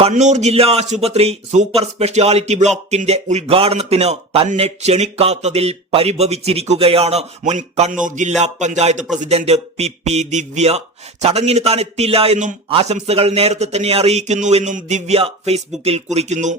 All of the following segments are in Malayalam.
കണ്ണൂർ ജില്ലാ ആശുപത്രി സൂപ്പർ സ്പെഷ്യാലിറ്റി ബ്ലോക്കിന്റെ ഉദ്ഘാടനത്തിന് തന്നെ ക്ഷണിക്കാത്തതിൽ പരിഭവിച്ചിരിക്കുകയാണ് മുൻ കണ്ണൂർ ജില്ലാ പഞ്ചായത്ത് പ്രസിഡന്റ് പി ദിവ്യ. ചടങ്ങിന് താൻ എത്തില്ല എന്നും ആശംസകൾ നേരത്തെ തന്നെ അറിയിക്കുന്നുവെന്നും ദിവ്യ ഫേസ്ബുക്കിൽ കുറിക്കുന്നു.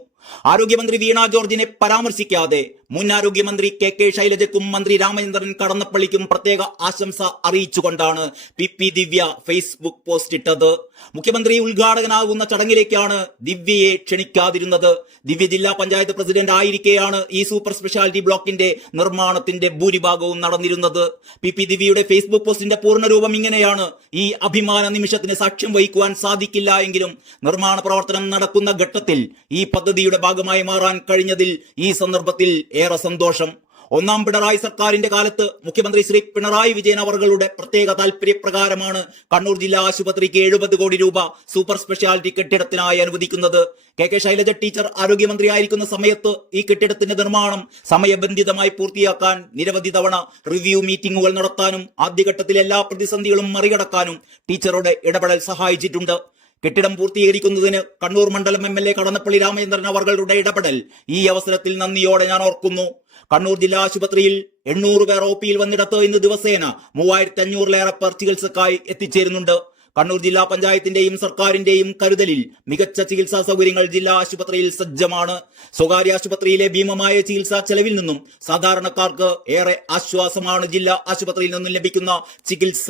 ആരോഗ്യമന്ത്രി വീണ ജോർജിനെ പരാമർശിക്കാതെ മുൻ ആരോഗ്യമന്ത്രി കെ ശൈലജയ്ക്കും മന്ത്രി രാമചന്ദ്രൻ കടന്നപ്പള്ളിക്കും പ്രത്യേക ആശംസ അറിയിച്ചുകൊണ്ടാണ് പി ദിവ്യ ഫേസ്ബുക്ക് പോസ്റ്റ് ഇട്ടത്. മുഖ്യമന്ത്രി ഉദ്ഘാടകനാകുന്ന ചടങ്ങിലേക്കാണ് ദിവ്യയെ ക്ഷണിക്കാതിരുന്നത്. ദിവ്യ ജില്ലാ പഞ്ചായത്ത് പ്രസിഡന്റ് ആയിരിക്കെയാണ് ഈ സൂപ്പർ സ്പെഷ്യാലിറ്റി ബ്ലോക്കിന്റെ നിർമ്മാണത്തിന്റെ ഭൂരിഭാഗവും നടന്നിരുന്നത്. പി ദിവ്യയുടെ ഫേസ്ബുക്ക് പോസ്റ്റിന്റെ പൂർണ്ണരൂപം ഇങ്ങനെയാണ്: ഈ അഭിമാന നിമിഷത്തിന് സാക്ഷ്യം വഹിക്കുവാൻ സാധിക്കില്ല എങ്കിലും നിർമ്മാണ പ്രവർത്തനം നടക്കുന്ന ഘട്ടത്തിൽ ഈ പദ്ധതിയുടെ ഭാഗമായി മാറാൻ കഴിഞ്ഞതിൽ ഈ സന്ദർഭത്തിൽ ഏറെ സന്തോഷം. ഒന്നാം പിണറായി സർക്കാരിന്റെ കാലത്ത് മുഖ്യമന്ത്രി ശ്രീ പിണറായി വിജയൻ അവരുടെ പ്രത്യേക താൽപര്യപ്രകാരമാണ് കണ്ണൂർ ജില്ലാ ആശുപത്രിക്ക് 70 കോടി രൂപ സൂപ്പർ സ്പെഷ്യാലിറ്റി കെട്ടിടത്തിനായി അനുവദിക്കുന്നത്. കെ ശൈലജ ടീച്ചർ ആരോഗ്യമന്ത്രിയായിരിക്കുന്ന സമയത്ത് ഈ കെട്ടിടത്തിന്റെ നിർമ്മാണം സമയബന്ധിതമായി പൂർത്തിയാക്കാൻ നിരവധി തവണ റിവ്യൂ മീറ്റിംഗുകൾ നടത്താനും ആദ്യഘട്ടത്തിൽ എല്ലാ പ്രതിസന്ധികളും മറികടക്കാനും ടീച്ചറുടെ ഇടപെടൽ സഹായിച്ചിട്ടുണ്ട്. കെട്ടിടം പൂർത്തീകരിക്കുന്നതിന് കണ്ണൂർ മണ്ഡലം MLA കടന്നപ്പള്ളി രാമചന്ദ്രൻ അവരുടെ ഇടപെടൽ ഈ അവസരത്തിൽ നന്ദിയോടെ ഞാൻ ഓർക്കുന്നു. കണ്ണൂർ ജില്ലാ ആശുപത്രിയിൽ 800 പേർ OPയിൽ വന്നിടത്ത് ഇന്ന് ദിവസേന 3500-ലേറെ പേർ ചികിത്സക്കായി എത്തിച്ചേരുന്നുണ്ട്. കണ്ണൂർ ജില്ലാ പഞ്ചായത്തിന്റെയും സർക്കാരിന്റെയും കരുതലിൽ മികച്ച ചികിത്സാ സൗകര്യങ്ങൾ ജില്ലാ ആശുപത്രിയിൽ സജ്ജമാണ്. സ്വകാര്യ ആശുപത്രിയിലെ ഭീമമായ ചികിത്സാ ചെലവിൽ നിന്നും സാധാരണക്കാർക്ക് ഏറെ ആശ്വാസമാണ് ജില്ലാ ആശുപത്രിയിൽ നിന്നും ലഭിക്കുന്ന ചികിത്സ.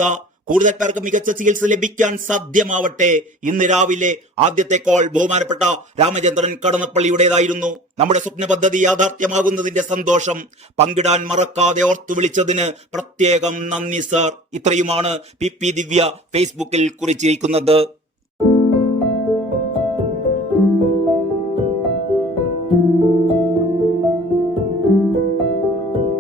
കൂടുതൽ പേർക്ക് മികച്ച ചികിത്സ ലഭിക്കാൻ സാധ്യമാവട്ടെ. ഇന്ന് രാവിലെ ആദ്യത്തെ കോൾ ബഹുമാനപ്പെട്ട രാമചന്ദ്രൻ കടന്നപ്പള്ളിയുടേതായിരുന്നു. നമ്മുടെ സ്വപ്ന പദ്ധതി യാഥാർത്ഥ്യമാകുന്നതിന്റെ സന്തോഷം പങ്കിടാൻ മറക്കാതെ ഓർത്തു വിളിച്ചതിന് പ്രത്യേകം നന്ദി സർ. ഇത്രയുമാണ് പി ദിവ്യ ഫേസ്ബുക്കിൽ കുറിച്ചിരിക്കുന്നത്.